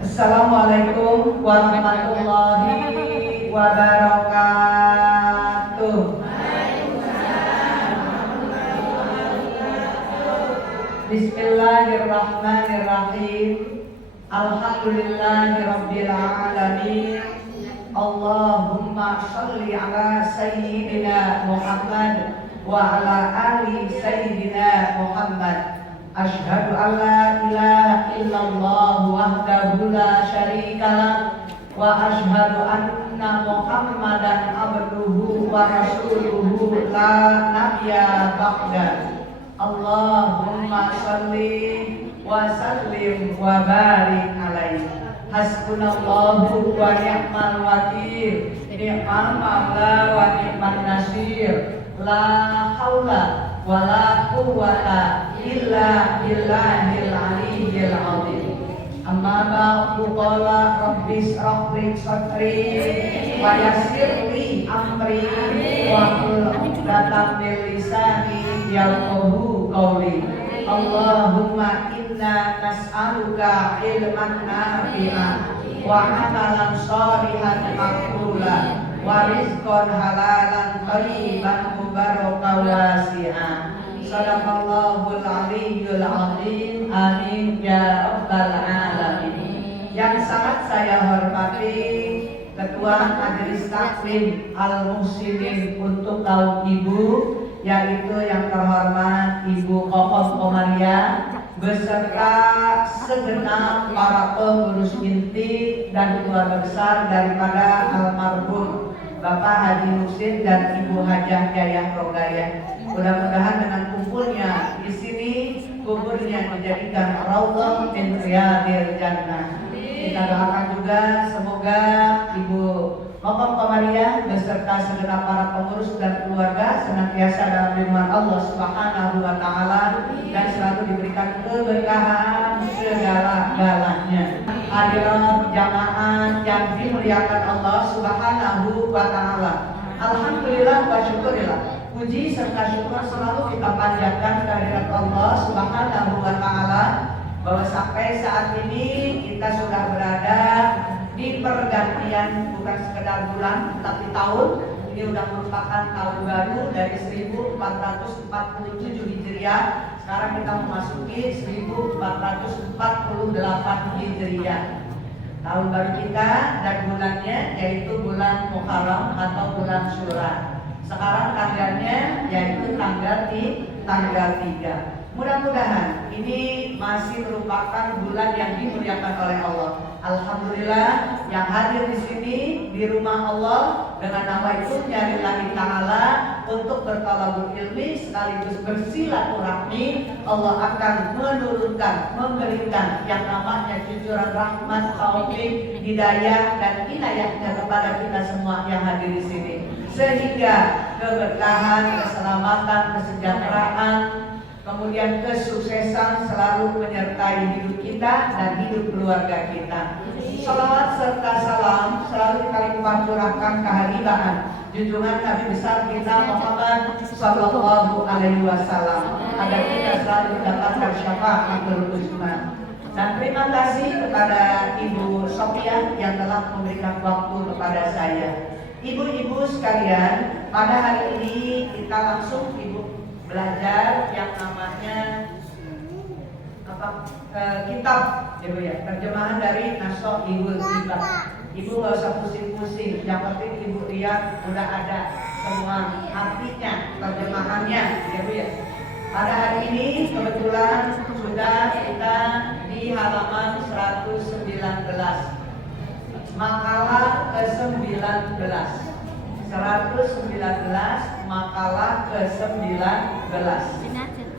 Assalamualaikum warahmatullahi wabarakatuh. Bismillahirrahmanirrahim. Alhamdulillahirabbil alamin. Allahumma shalli ala sayyidina Muhammad wa ala ali sayyidina Muhammad. Asyhadu an la ilaha illallah wahdahu la syarikalah wa asyhadu anna Muhammadan abduhu wa rasuluhu la nabiyya ba'da. Allahumma shalli wa sallim wa barik alaihi. Hasbunallahu wa ni'mal wakil, ni'mal maula wa ni'man nasir. La haula wala quwwata illa billahil aliyyil azim. Amma ba'du, qala rabbi ishrah li sadri wa yassir li amri wa hlul 'uqdatam min lisani yafqahu qawli. Allahumma inna nas'aluka ilman nafi'an wa 'amalan shalihan maqbulan wa rizqan halalan thayyiban mubarakan wasi'an. Shadaqallahul aliyyul azim. Amin ya rabbal alamin. Yang sangat saya hormati Ketua Majelis Taklim Al-Muhsinin untuk kaum ibu, yaitu yang terhormat Ibu Kokom Komaria beserta segenap para pengurus inti dan keluarga besar daripada almarhum Bapak Haji Muhsin dan Ibu Hajah Yayah Rogayah. Mudah-mudahan dengan kumpulnya di sini, kuburnya menjadikan raudhah min riyadil jannah. Kita doakan juga semoga Ibu Kokom Komaria beserta segenap para pengurus dan keluarga senantiasa dalam lindungan Allah Subhanahu wa taala dan selalu diberikan keberkahan segala-galanya. Hadirat jamaah yang dimuliakan Allah Subhanahu wa taala. Alhamdulillah wa syukurillah. Puji serta syukur selalu kita panjatkan kehadirat Allah Subhanahu wa taala bahwa sampai saat ini kita sudah berada di pergantian bukan sekedar bulan tapi tahun. Ini sudah merupakan tahun baru dari 1447 Hijriah. Sekarang kita memasuki 1448 Hijriah. Tahun baru kita dan bulannya yaitu bulan Muharram atau bulan Syura. Sekarang tanggalnya yaitu tanggal 3. Mudah-mudahan ini masih merupakan bulan yang dimuliakan oleh Allah. Alhamdulillah yang hadir di sini di rumah Allah dengan nawaitunnya lillahi ta'ala untuk bertalabul ilmi sekaligus bersilaturahmi. Allah akan menurunkan, memberikan yang namanya cucuran rahmat, taufik, hidayah dan inayahnya kepada kita semua yang hadir di sini, sehingga keberkahan, keselamatan, kesejahteraan, kemudian kesuksesan selalu menyertai hidup kita dan hidup keluarga kita. Salawat serta salam selalu kami curahkan keharibaan junjungan Nabi besar kita Muhammad Sallallahu Alaihi Wasallam agar kita selalu mendapatkan syafaatul uzma. Dan terima kasih kepada Ibu Sophia yang telah memberikan waktu kepada saya. Ibu-ibu sekalian, pada hari ini kita langsung belajar yang namanya kitab, Ibu ya, terjemahan dari Nasoihul Ibad. Ibu nggak usah pusing-pusing, yang penting Ibu lihat udah ada semua artinya, terjemahannya, Ibu ya. Pada hari ini kebetulan sudah kita di halaman 119, makalah ke-19. 119 makalah ke-19.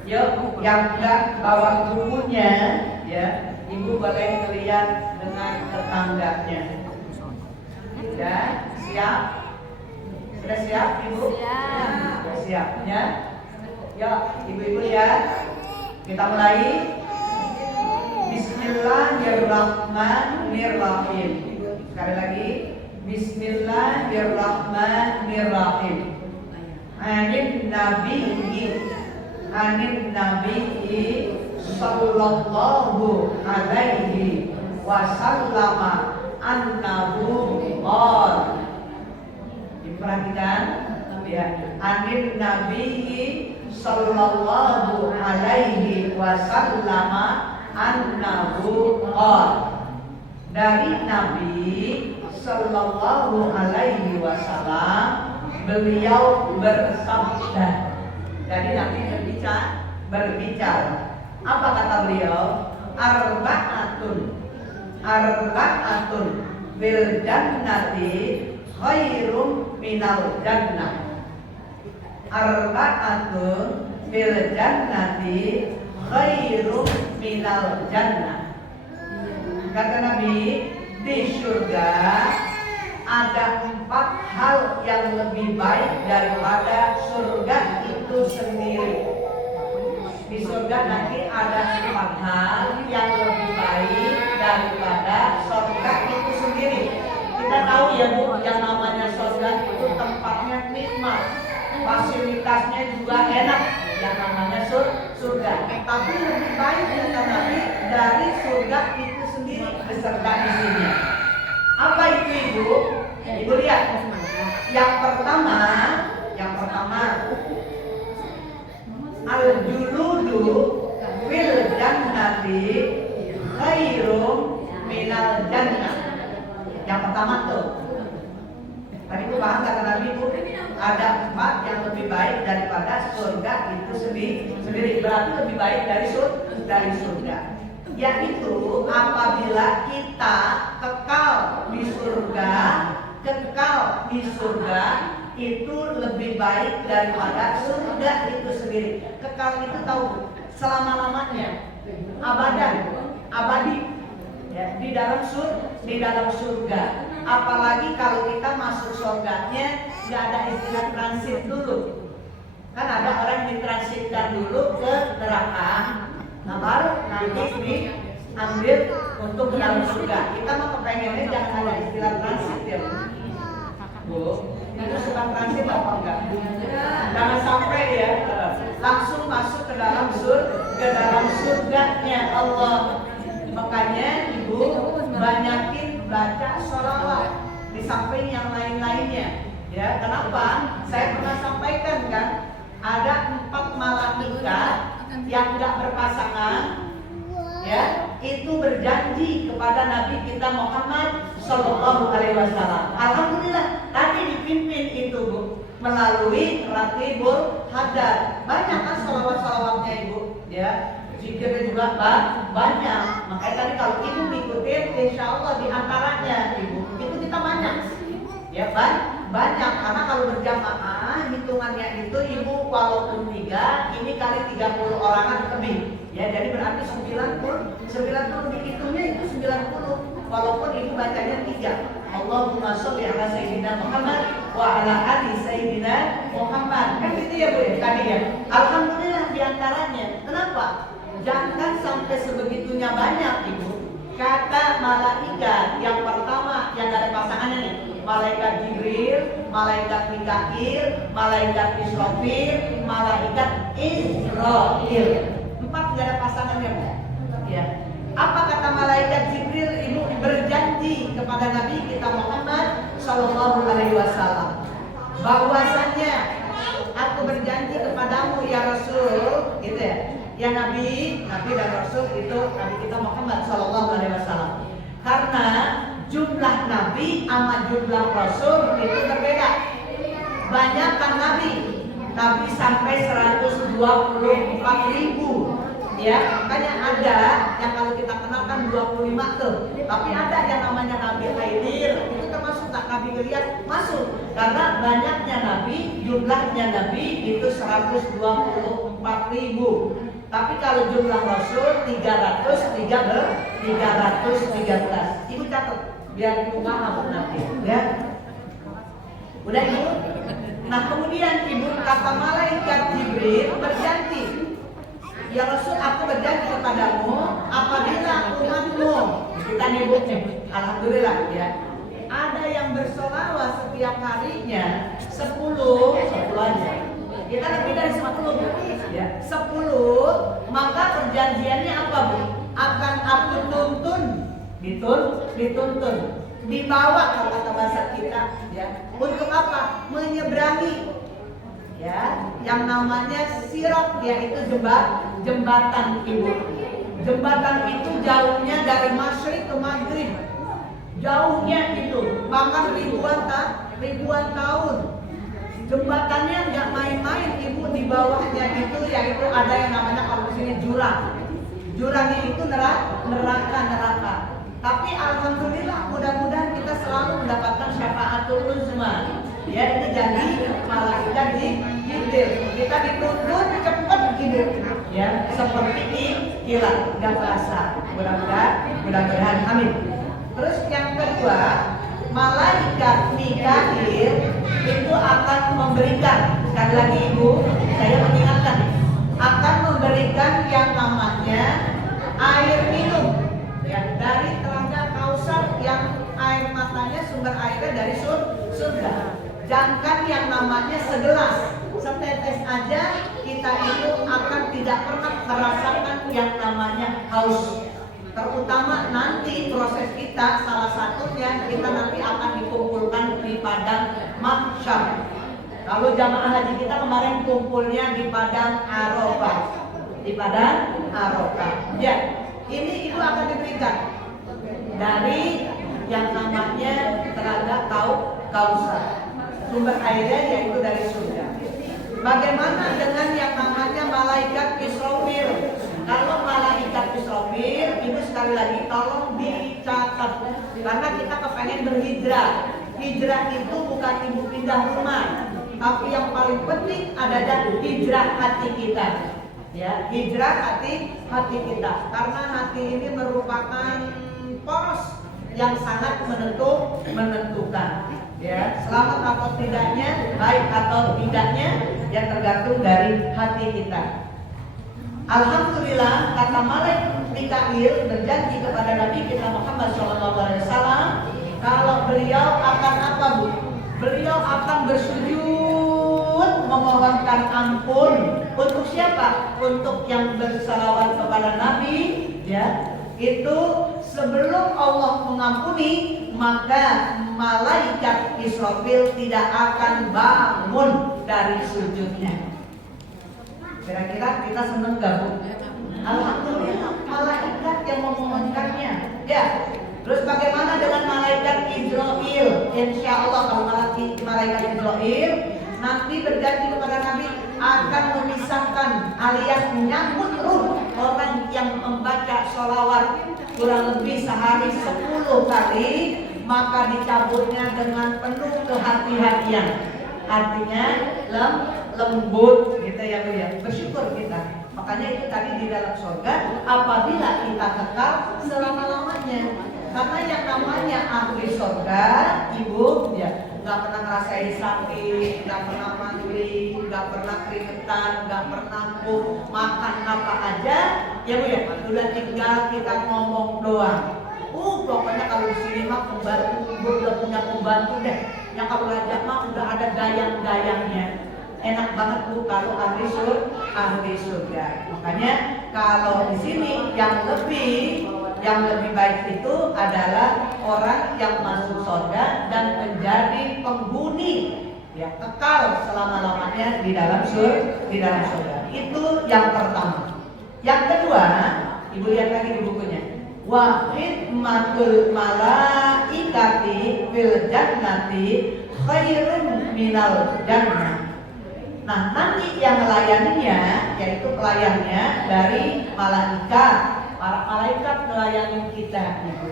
Yuk, yang enggak bawa bukunya ya, Ibu boleh lihat dengan tetangganya. Ya, siap? Sudah siap Ibu? Sudah siap ya? Yuk, Ibu-ibu ya. Kita mulai. Bismillahirrahmanirrahim. Sekali lagi. Bismillahirrahmanirrahim. Anin nabiyyi sallallahu alaihi wasallama annahu qol. Diperhatikan ya, anin nabiyyi sallallahu alaihi wasallama annahu qol. Dari Nabi sallallahu alaihi wasallam beliau bersabda. Jadi Nabi berbicara. Apa kata beliau? Arba'atun fil jannati khairum minal jannah. Arba'atun fil jannati khairum minal jannah. Kata Nabi, di surga ada 4 hal yang lebih baik daripada surga itu sendiri. Di surga nanti ada 4 hal yang lebih baik daripada surga itu sendiri. Kita tahu ya Bu, yang namanya surga itu tempatnya nikmat, fasilitasnya juga enak, yang namanya surga. Tapi lebih baik kata Nabi dari surga itu sendiri beserta isinya. Apa itu Ibu? Ibu lihat. Yang pertama al-juludu fil jannati khairum minal jannah. Yang pertama tuh. Tadi itu paham kata Nabi Bu, ada 4 yang lebih baik daripada surga itu sendiri. Berarti lebih baik dari surga. Yaitu apabila kita kekal di surga itu lebih baik daripada surga itu sendiri. Kekal itu tahu selama-lamanya, abadi ya, di dalam surga. Apalagi kalau kita masuk surganya nggak ada istilah transit dulu. Kan ada orang ditransitkan dulu ke neraka, nah baru nanti diambil untuk ke dalam surga. Kita mah kepengennya jangan ada istilah transit ya Bu. Itu suka transit apa enggak? Jangan sampai ya langsung masuk ke dalam surganya Allah. Makanya Ibu banyakin baca sholawat di samping yang lain-lainnya. Ya, kenapa? Saya pernah sampaikan kan, ada 4 malaikat yang tidak berpasangan, ya, itu berjanji kepada Nabi kita Muhammad Sallallahu Alaihi Wasallam. Alhamdulillah, tadi dipimpin itu Bu melalui Ratibul Hadar. Banyak kan sholawat-sholawatnya Ibu, ya. Zikirnya juga banyak. Makanya tadi kalau Ibu ngikutin, insya Allah di antaranya Ibu itu kita banyak, ya banyak. Karena kalau berjamaah hitungannya itu Ibu walaupun 3, ini kali 30 orangan lebih, ya. Jadi berarti 90 dihitungnya itu 90. Walaupun Ibu bacanya 3. Allahumma sholli ala sayyidina Muhammad wa ala ali sayyidina Muhammad. Kan gitu ya Bu ya tadi ya. Alhamdulillah di antaranya. Kenapa? Jangan sampai sebegitunya banyak Ibu. Kata malaikat yang pertama yang ada pasangannya nih, malaikat Jibril, malaikat Mikail, malaikat Israfil, malaikat Israil. 4 gak ada pasangannya Bu. Ya. Apa kata malaikat Jibril? Ibu berjanji kepada Nabi kita Muhammad Sallallahu Alaihi Wasallam bahwasannya aku berjanji kepadamu ya Rasul, gitu ya. Ya Nabi dan Rasul itu Nabi kita Muhammad Sallallahu Alaihi Wasallam. Karena jumlah Nabi sama jumlah Rasul itu berbeda. Banyak kan Nabi sampai 124.000. Ya, makanya ada yang kalau kita kenal kan 25 tuh. Tapi ada yang namanya Nabi Khairir, itu termasuk tak Nabi Geliat masuk. Karena banyaknya Nabi, jumlahnya Nabi itu 124.000. Tapi kalau jumlah Rasul 313. Ibu catat biar Ibu paham nanti, ya. Udah Ibu? Nah kemudian Ibu kata malaikat Jibril berjanji, ya Rasul aku berjanji kepadamu apabila umatmu, kita nyebutnya, alhamdulillah ya, ada yang bersolawat setiap harinya 10 aja. Kita lebih dari 10 ya, 10, maka perjanjiannya apa Bu? Akan aku tuntun dituntun, dibawa kalau kata bahasa kita, ya. Untuk apa? Menyeberangi, ya, yang namanya sirat, yaitu jembatan ibu. Jembatan itu jauhnya dari masyrik ke maghrib, jauhnya itu bahkan ribuan tahun. Jembatannya nggak main-main ibu, di bawahnya itu yaitu ada yang namanya kalau di sini jurang. Jurangnya itu neraka. Tapi alhamdulillah mudah-mudahan kita selalu mendapatkan syafaatul uzma. Ya, ini jadi malaikat di hidir. Kita dituntun cepat hidup. Ya, seperti kilat, nggak terasa. Mudah-mudahan, amin. Terus yang kedua, malaikat Mikail itu akan memberikan, sekali lagi ibu, saya mengingatkan, akan memberikan yang namanya air minum, ya, dari telaga Kausar yang air matanya sumber airnya dari surga. Jangan yang namanya segelas, setetes aja kita itu akan tidak pernah merasakan yang namanya haus. Terutama nanti proses kita, salah satunya kita nanti akan dikumpulkan di padang mahsyar. Kalau jamaah haji kita kemarin kumpulnya di padang Arafah. Ya, ini itu akan diberikan dari yang namanya telaga Kausar. Sumber airnya yaitu dari surga. Bagaimana dengan yang namanya malaikat Israfil? Kalau malaikat Israfil itu sekali lagi tolong dicatat, karena kita kepengen berhijrah. Hijrah itu bukan ibu pindah rumah, tapi yang paling penting adalah hijrah hati kita. Ya, hijrah hati kita, karena hati ini merupakan poros yang sangat menentukan. Ya, selamat atau tidaknya, baik atau tidaknya, yang tergantung dari hati kita. Alhamdulillah, kata malaikat Mikail berjanji kepada Nabi kita Muhammad SAW, kalau beliau akan apa, Bu? Beliau akan bersujud memohonkan ampun untuk siapa? Untuk yang bersalawat kepada Nabi, ya. Itu sebelum Allah mengampuni, maka malaikat Israfil tidak akan bangun dari sujudnya. Kira-kira kita seneng gak, Bu? Alhamdulillah, malaikat yang memohonkannya. Ya. Terus bagaimana dengan malaikat Israfil? Insya Allah kalau malaikat Israfil nanti berjanji kepada Nabi akan memisahkan alias menyambut ruh orang yang membaca sholawat kurang lebih sehari 10 kali, maka dicabutnya dengan penuh kehati-hatian. Artinya lembut gitu ya, Bu, ya. Bersyukur kita. Makanya itu tadi di dalam surga apabila kita kekal selama-lamanya. Karena yang namanya ahli surga, Ibu, ya, nggak pernah ngerasain sakit, nggak pernah mandi, nggak pernah keringetan, nggak pernah makan apa aja, ya, Bu, ya. Udah tinggal kita ngomong doang. Pokoknya kalau di sini mah pembantu, Ibu udah punya pembantu deh. Yang kalau ngajak mah udah ada gayang-gayangnya. Enak banget, Bu, kalau ahli surga. Makanya kalau di sini yang lebih baik itu adalah orang yang masuk surga dan menjadi penghuni, ya, kekal selama-lamanya di dalam surga. Itu yang pertama. Yang kedua, Ibu lihat lagi di bukunya. Wa khidmatul malaikati fil jannati khairun minal jannah. Nah, nanti yang melayaninya, yaitu pelayannya dari malaikat. Para malaikat melayani kita, Ibu.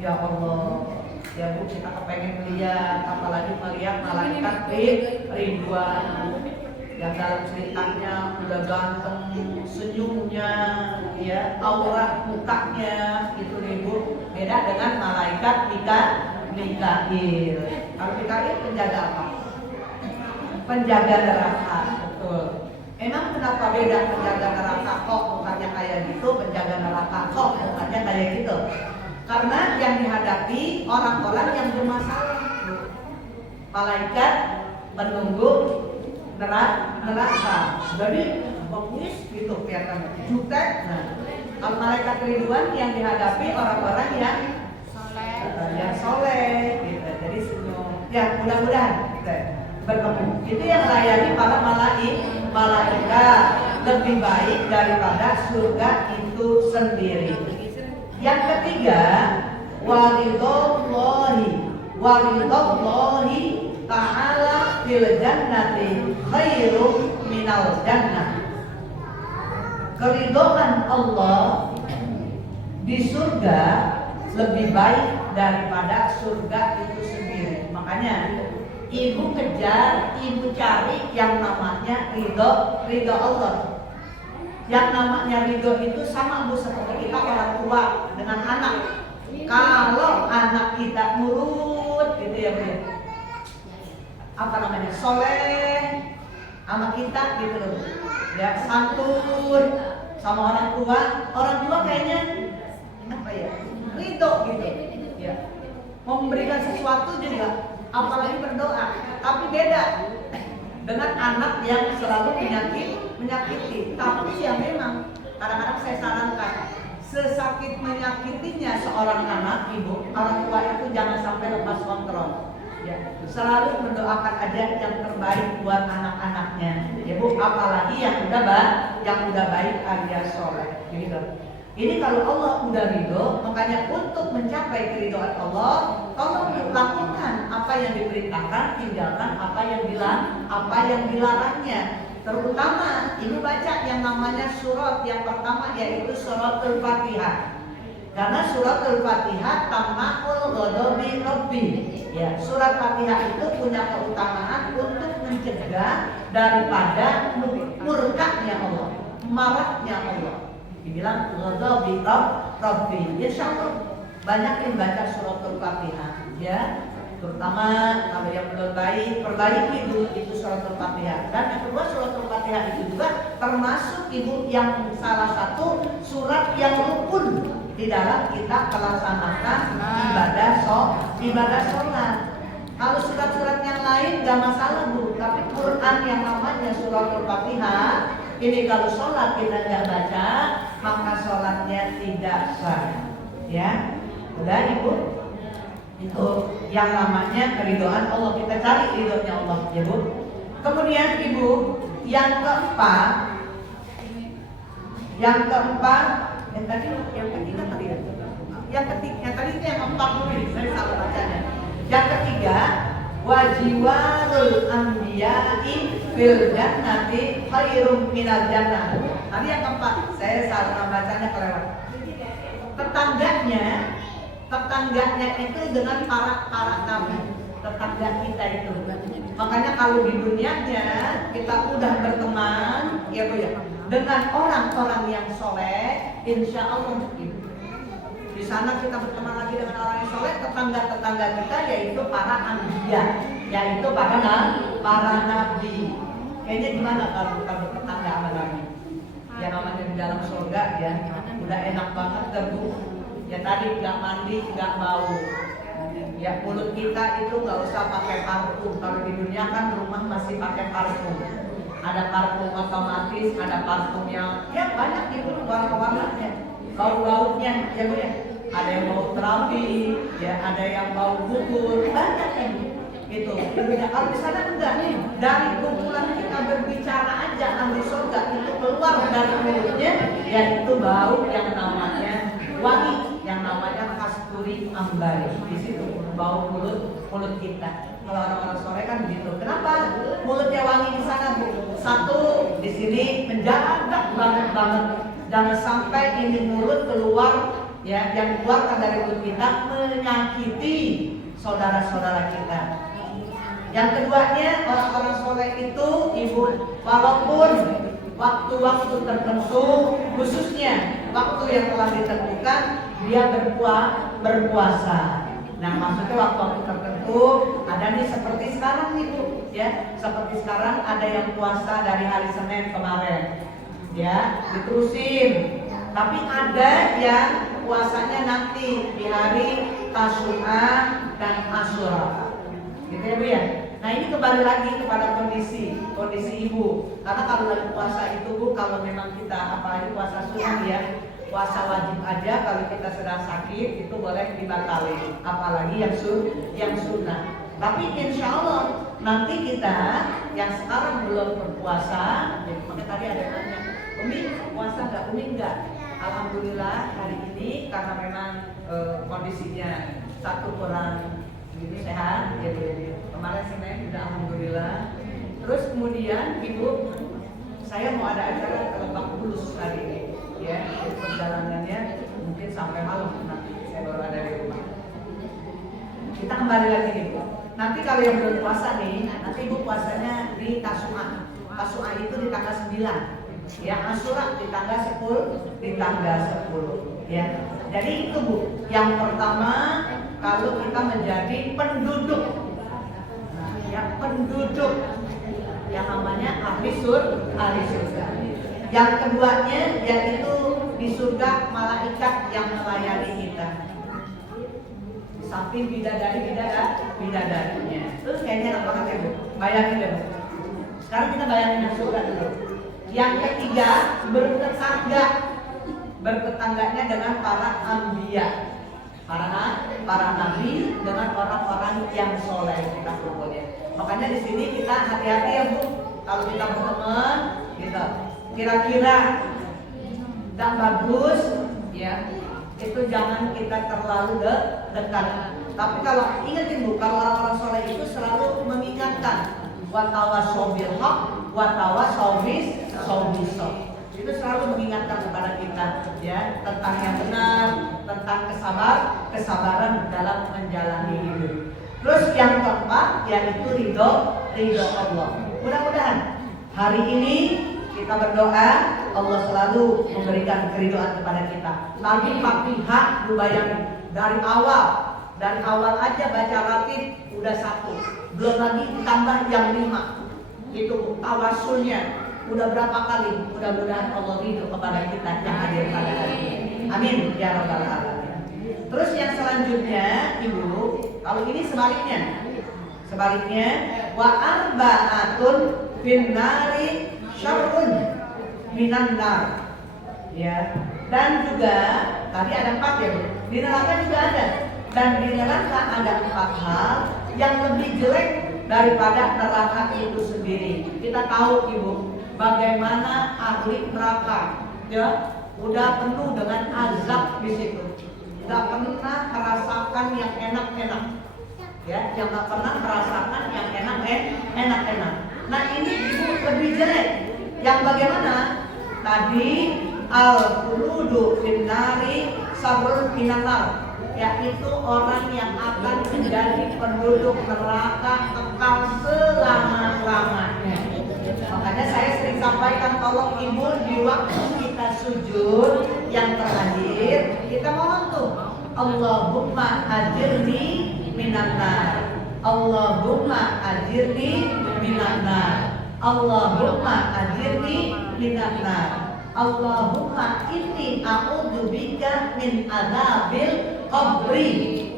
Ya Allah, ya, Bu, kita kepengen melihat, apalagi melihat malaikat Ridwan yang dalam ceritanya udah ganteng, senyumnya, ya, aura mukanya, gitu, Ibu. Beda dengan malaikat Mikail. Kalau Mikail penjaga apa? Penjaga neraka, betul. Emang kenapa beda penjaga neraka kok bukannya kayak gitu, penjaga neraka kok bukannya kayak gitu? Karena yang dihadapi orang-orang yang bermasalah. Malaikat menunggu neraka. Jadi bagus gitu kelihatannya. Jutek. Nah, Malaikat ridwan yang dihadapi orang-orang yang soleh gitu. Jadi ya mudah-mudahan bertemu. Itu yang layani para malaikat lebih baik daripada surga itu sendiri. Yang ketiga, walidallahi ta'ala fil jannati khairum minal jannah. Keridhaan Allah di surga lebih baik daripada surga itu sendiri. Makanya ibu kejar, ibu cari yang namanya ridho Allah. Yang namanya ridho itu sama Bu, seperti kita orang tua dengan anak. Kalau anak kita nurut gitu ya Bu, apa namanya, soleh sama kita gitu loh, ya santun sama orang tua kayaknya apa ya, ridho gitu ya, mau memberikan sesuatu juga, apalagi berdoa. Tapi beda dengan anak yang selalu menyakiti. Tapi ya memang kadang-kadang saya sarankan, sesakit menyakitinya seorang anak, ibu, orang tua itu jangan sampai lepas kontrol. Ya, selalu mendoakan aja yang terbaik buat anak-anaknya. Ya Bu, apalagi yang udah baik alias soleh. Gitu. Ini kalau Allah udah ridho, makanya untuk mencapai keridhaan Allah, tolong lakukan apa yang diperintahkan, tinggalkan apa yang dilarangnya. Terutama ibu baca yang namanya surat yang pertama, yaitu suratul Fatihah. Karena suratul Fatihah tamahul ghadabi rabbi. Ya, surat Fatihah itu punya keutamaan untuk mencegah daripada murkanya Allah, marahnya Allah. Dibilang ghadabi rabbi. Insyaallah banyakin baca suratul Fatihah ya. Terutama kalau yang belum baik, perbaiki dulu itu suratul Fatihah. Dan yang kedua, suratul Fatihah itu juga termasuk ibu yang salah satu surat yang rukun di dalam kita melaksanakan ibadah sholat. Kalau surat-surat yang lain gak masalah Bu, tapi Quran yang namanya suratul Fatihah ini kalau sholat kita nggak baca, maka sholatnya tidak sah. Ya, udah Ibu. Itu yang namanya keridhaan Allah, kita cari ridhonya Allah ya Bu. Kemudian Ibu, yang keempat yang ketiga tadi ya. Yang tadi itu yang keempat dulu, saya salah bacanya. Yang ketiga, wajiwarul anbiya'i fil jannati khairum minal jannah. Tadi yang keempat, saya salah bacanya kelewat. Tetangganya itu dengan para nabi, tetangga kita itu. Makanya kalau di dunianya kita udah berteman, ya Bu ya, dengan orang-orang yang soleh, insya Allah di sana kita berteman lagi dengan orang yang soleh, tetangga kita yaitu para anbiya, yaitu para nabi. Kayaknya gimana kalau kita bertetangga sama nabi? Ya namanya di dalam surga ya, udah enak banget Bu. Ya tadi nggak mandi, nggak bau. Ya mulut kita itu nggak usah pakai parfum. Kalau di dunia kan rumah masih pakai parfum. Ada parfum otomatis, ada parfum yang ya banyak itu warna-warnanya, bau-baunya ya Bu ya. Ada yang bau terapi, ya ada yang bau bubur, banyak yang itu. Kalau di sana enggak nih, dari kumpulan kita berbicara aja ahli surga itu keluar dari mulutnya, yaitu bau yang namanya wangi, yang namanya kasturi ambari. Di situ bau mulut kita. Kalau orang-orang sore kan begitu. Kenapa mulutnya wangi di sana Bu? Satu, di sini menjaga banget, jangan sampai ini mulut keluar ya, yang keluarkan dari mulut kita menyakiti saudara-saudara kita. Yang keduanya, orang-orang soleh itu Ibu, walaupun waktu-waktu tertentu, khususnya waktu yang telah ditentukan, dia berpuasa. Nah maksudnya waktu-waktu tertentu, ada nih seperti sekarang nih Bu, ya, seperti sekarang ada yang puasa dari hari Senin kemarin, ya, diterusin. Tapi ada yang puasanya nanti di hari Tasyu'ah dan Asyura, gitu ya Bu ya. Nah ini kembali lagi kepada kondisi ibu. Karena kalau lagi puasa itu Bu, kalau memang kita apalagi puasa sunnah ya, puasa wajib aja kalau kita sedang sakit itu boleh dibatalin, apalagi yang sunnah. Tapi insya Allah nanti kita yang sekarang belum berpuasa, makanya tadi ada nanya, Umi puasa nggak? Umi nggak. Alhamdulillah hari ini karena memang kondisinya satu kurang gitu sehat, jadi kemarin Senin sudah alhamdulillah. Terus kemudian Ibu, saya mau ada acara ke Lebak Bulus hari ini, ya perjalanannya mungkin sampai malam nanti saya baru ada di rumah. Kita kembali lagi nih Bu. Nanti kalau yang belum puasa nih, nanti Ibu puasanya di Tasu'a. Tasu'a itu di tanggal 9. Ya, Asyura di tanggal 10, di tanggal 10 ya. Jadi itu Bu, yang pertama kalau kita menjadi penduduk. Nah, yang penduduk yang namanya ahli surga. Yang keduanya yaitu di surga malaikat yang melayani kita. Di samping bidadarinya. Terus kayaknya enak banget ya Bu. Bayangin deh Bu. Sekarang kita bayangin surga dulu. Yang ketiga bertetangganya dengan para anbiya, para nabi dengan orang-orang yang soleh kita kumpulnya. Makanya di sini kita hati-hati ya Bu, kalau kita berteman gitu, kira-kira tidak bagus ya, itu jangan kita terlalu dekat. Tapi kalau ingatin Bu, kalau orang-orang soleh itu selalu mengingatkan watawasau bil haq watawasau bis saubiso. Itu selalu mengingatkan kepada kita ya tentang yang benar, tentang kesabaran dalam menjalani hidup. Terus yang keempat yaitu ridho Allah. Mudah-mudahan hari ini kita berdoa Allah selalu memberikan keridhaan kepada kita. Tadi Fatihah bayangin dari awal aja baca Latif udah 1, belum lagi ditambah yang 5. Itu tawasulnya udah berapa kali. Mudah-mudahan Allah ridho kepada kita yang hadir pada hari ini. Amin ya rabbal alamin. Terus yang selanjutnya Ibu, kalau ini sebaliknya wa arba'atun finnari syarrun minan nar. Ya. Dan juga tadi ada 4 ya Bu. Di neraka juga ada. Dan di neraka ada 4 hal yang lebih jelek daripada neraka itu sendiri. Kita tahu Ibu, bagaimana ahli neraka ya udah penuh dengan azab di situ. Tidak pernah merasakan yang enak-enak. Ya, yang nggak pernah merasakan yang enak-enak. Nah, ini Ibu lebih jelek. Yang bagaimana? Tadi al-khuludu finnari sabrun minanar, yaitu orang yang akan menjadi penduduk neraka kekal selama-lamanya. Makanya saya sering sampaikan, tolong Ibu di waktu kita sujud yang terakhir kita mohon tuh Allahumma ajirni minan nar, Allahumma ajirni minan nar, Allahumma ajirni minan nar, Allahumma inni a'udzubika min adzabil qabri.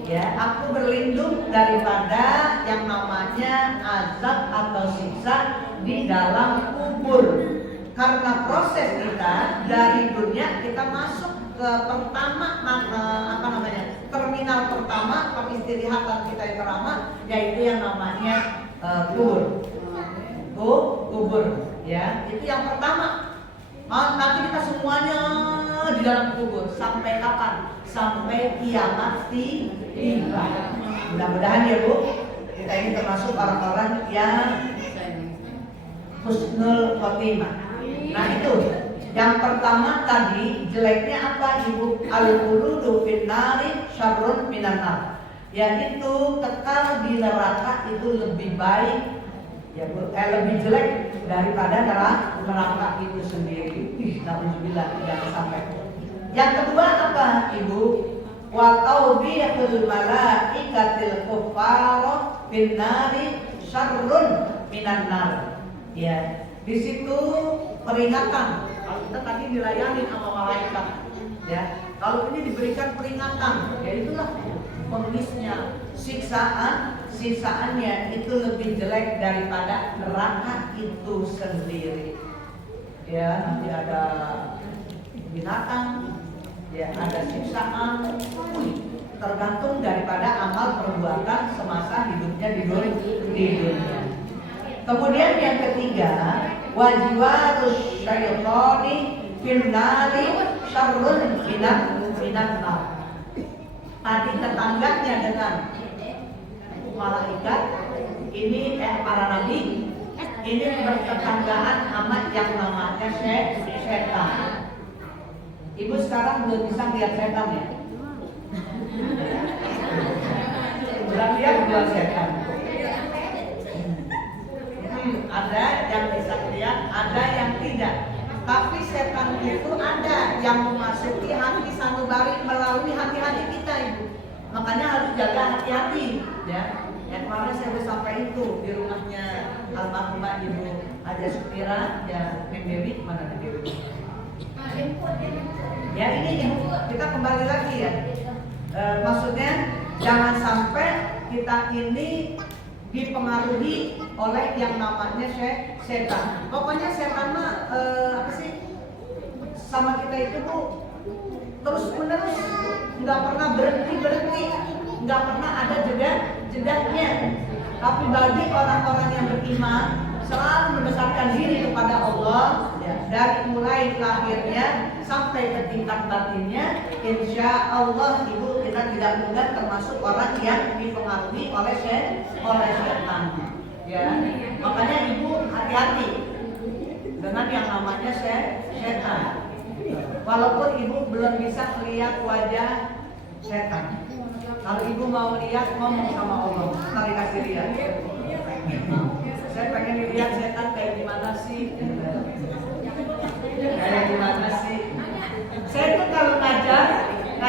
Ya, aku berlindung daripada yang namanya azab atau siksa di dalam kubur. Karena proses kita dari dunia kita masuk ke terminal pertama peristirahatan kita yang pertama, yaitu yang namanya kubur. Ya, itu yang pertama. Nanti kita semuanya di dalam kubur sampai kapan? Sampai kiamat tiba. Mudah-mudahan ya Bu, kita ini termasuk orang-orang yang husnul khotimah. Nah itu yang pertama tadi jeleknya apa Ibu? Al-khuludu finnari syarrun minan nar, yaitu kekal di neraka itu lebih baik ya Bu, lebih jelek daripada neraka itu sendiri. Nauzubillah, tidak sampai. Yang kedua apa Ibu? Wa tawbihul malaikatil kuffar finnari syarrun minan nar. Ya, di situ peringatan. Kalau kita tadi dilayani sama malaikat, ya. Kalau ini diberikan peringatan, ya itulah pengisnya, siksaannya itu lebih jelek daripada neraka itu sendiri. Ya, nanti ada binatang ya ada siksaan. Tergantung daripada amal perbuatan semasa hidupnya di dunia. Kemudian yang ketiga, wajiwarus syaitani fil nari syarrun minan nar. Tadi tetangganya dengan malaikat, ini para nabi, ini bertetanggaan amat yang namanya setan. Ibu sekarang belum bisa lihat setan ya? Belum lihat belum setan. Ada yang bisa lihat, ada yang tidak. Tapi setan itu ada yang memasuki hati sanubari melalui hati-hati kita, Ibu. Makanya harus jaga hati-hati, ya. Yang kemarin saya sudah sampai itu di rumahnya almarhumah Ibu Haja Supira, ya, Neng Dewi, mana Neng Dewi? Ya ini Ibu, kita kembali lagi ya. Maksudnya jangan sampai kita ini dipengaruhi oleh yang namanya setan. Pokoknya setan mah apa sih? Sama kita itu Bu terus menerus, nggak pernah berhenti, nggak pernah ada jedanya. Tapi bagi orang-orang yang beriman selalu membesarkan diri kepada Allah, ya, dari mulai lahirnya sampai ke tingkat batinnya, insya Allah Ibu kita tidak mudah termasuk orang yang dipengaruhi oleh setan. Ya, makanya Ibu hati-hati dengan yang namanya setan. Walaupun Ibu belum bisa melihat wajah setan, kalau Ibu mau lihat, ngomong sama Allah, mari kasih lihat. Saya pengen lihat setan kayak gimana sih? Kayak gimana sih? Saya tuh kalau ngajar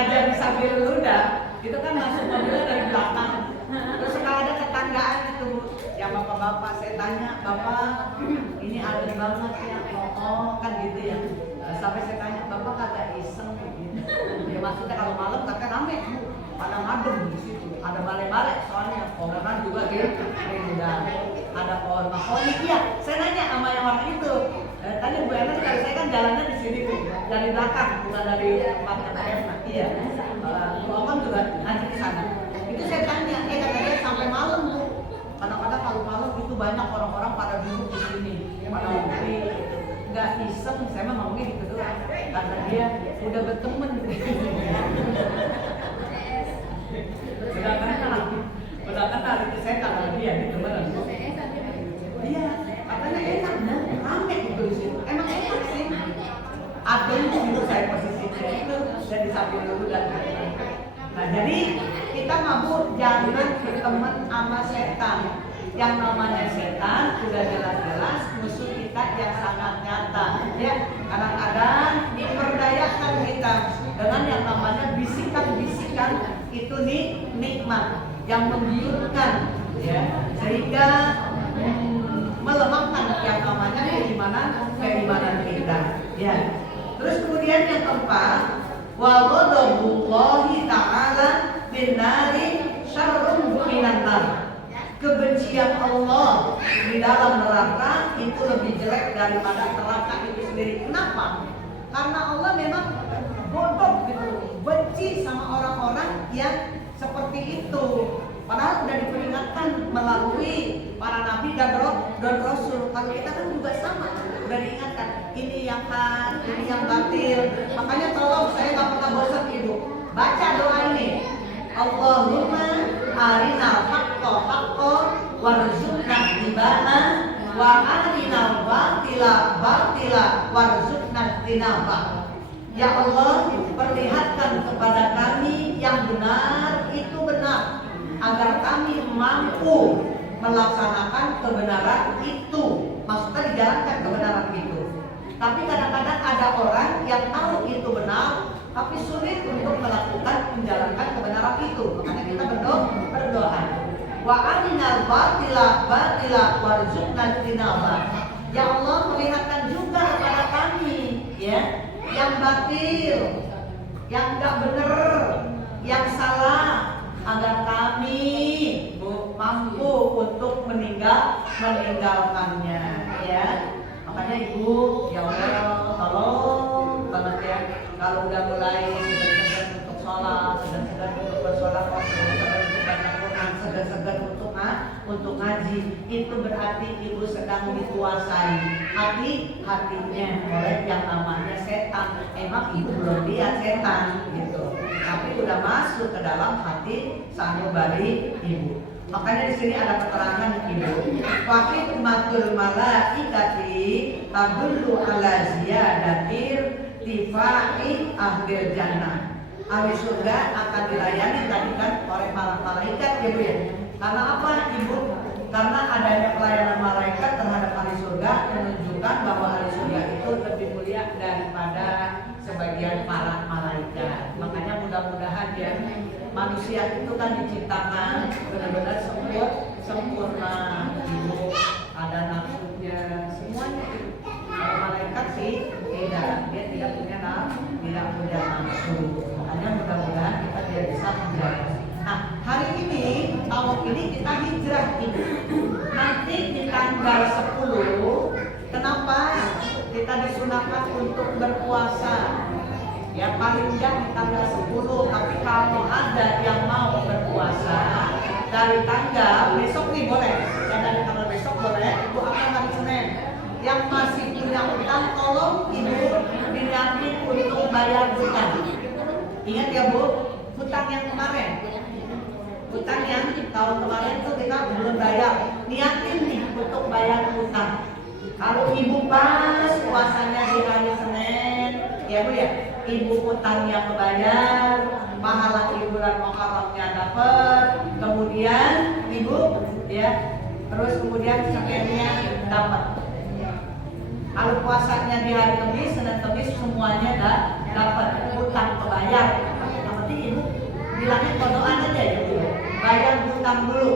di sambil luda, itu kan masuk mobilnya dari belakang. Terus kalau ada tetanggaan itu, ya bapak-bapak, saya tanya, Bapak, ini adem banget ya, oh kan gitu ya. Sampai saya tanya, Bapak kagak iseng gitu. Ya maksudnya kalau malam kagak rame, pada ngadem di situ. Ada balai-balai soalnya, pohon juga gitu. Ada pohon mahoni. Iya, saya nanya sama yang orang itu. Tanya Bu Ena, kalau saya kan jalannya di sini tuh, dari belakang, bukan dari tempat KPM. Iya. Bu Oman juga nanti ke sana. Itu saya tanya, katanya sampai malam Bu. Kadang-kadang kalau malam itu banyak orang-orang pada duduk di sini, pada ngopi. Nggak iseng, saya mah ngomongnya gitu doang. Karena dia udah berteman. Sedangkan hari itu saya kalau dia gitu benar. Iya, katanya enak, rame gitu di situ. Emang enak sih. Adem gitu saya posisinya itu dan di samping dulu dan. Nah jadi kita mabuk jangan berteman sama setan. Yang namanya setan sudah jelas-jelas musuh kita yang sangat nyata. Ya, kadang-kadang diperdayakan kita dengan yang namanya bisikan-bisikan itu nikmat yang membiurkan, ya, sehingga melemahkan yang namanya keimanan kita. Ya. Terus kemudian yang keempat, wa ghadabullahi ta'ala bin nari syarrun minan nar. Kebencian Allah di dalam neraka itu lebih jelek daripada neraka itu sendiri. Kenapa? Karena Allah memang bodoh gitu, benci sama orang-orang yang seperti itu. Padahal sudah diperingatkan melalui para nabi dan rasul. Kalau kita kan juga sama, sudah diingatkan ini yang hak, ini yang batil. Makanya tolong, saya nggak pernah bosan Ibu baca doa ini. Allahumma arinal haqqa warzuqna ittiba'ah wa arinal batila warzuqna ijtinabah. Ya Allah, perlihatkan kepada kami yang benar itu benar, agar kami mampu melaksanakan kebenaran itu. Maksudnya dijalankan kebenaran itu. Tapi kadang-kadang ada orang yang tahu itu benar, tapi sulit untuk melakukan menjalankan kebenaran itu. Makanya kita berdoa. Wa arinal batila warzuqna ijtinabah. Ya Allah, perlihatkan juga kepada kami, ya, yang batil, yang enggak benar, yang salah, agar kami mampu untuk meninggalkannya, ya. Makanya Ibu, ya Allah, tolong banget ya, kalau udah mulai segan-segan untuk sholat, segan-segan untuk bersolat, segan-segan untuk baca Quran, segan-segan untuk ngaji, itu berarti ibu sedang dikuasai hatinya oleh yang namanya setan. Emang ibu belum lihat setan gitu, tapi udah masuk ke dalam hati sanubari ibu. Makanya di sini ada keterangan ibu. Wahid matul malaikati tadullu ala ziyadatir tifai ahlil jannah. Ahli surga akan dilayani tadi kan oleh para malaikat ya bu ya. Karena apa ibu? Karena adanya pelayanan malaikat terhadap ahli surga menunjukkan bahwa ahli surga itu lebih mulia daripada sebagian para malaikat. Makanya mudah-mudahan ya, manusia itu kan diciptakan benar-benar sempurna ibu, ada nafsunya semuanya. Kalau malaikat sih tidak, dia tidak punya nafsu. Makanya mudah-mudahan kita dia bisa menjaga. Nah, hari ini tahun ini kita hijrah ibu. Nanti di tanggal 10, kenapa kita disunahkan untuk berpuasa? Ya paling enggak di tanggal 10, tapi kalau ada yang mau berpuasa dari tanggal besok nih boleh, ya dari tanggal besok boleh, itu akan hari Senin. Yang masih punya utang tolong ibu diniatin untuk bayar hutang. Ingat ya bu, hutang yang kemarin, hutang yang tahun kemarin itu kita belum bayar, niatin nih untuk bayar hutang. Kalau ibu pas puasanya di hari Senin, ya bu ya, ibu hutangnya kebayar, pahala ibu bulan Muharramnya dapat, kemudian ibu ya, terus kemudian Seninnya dapat. Kalau puasanya di hari Kamis, Senin Kamis semuanya dapat, hutang kebayar. Yang penting ibu bilangnya kodokan aja ya bu, bayar hutang dulu,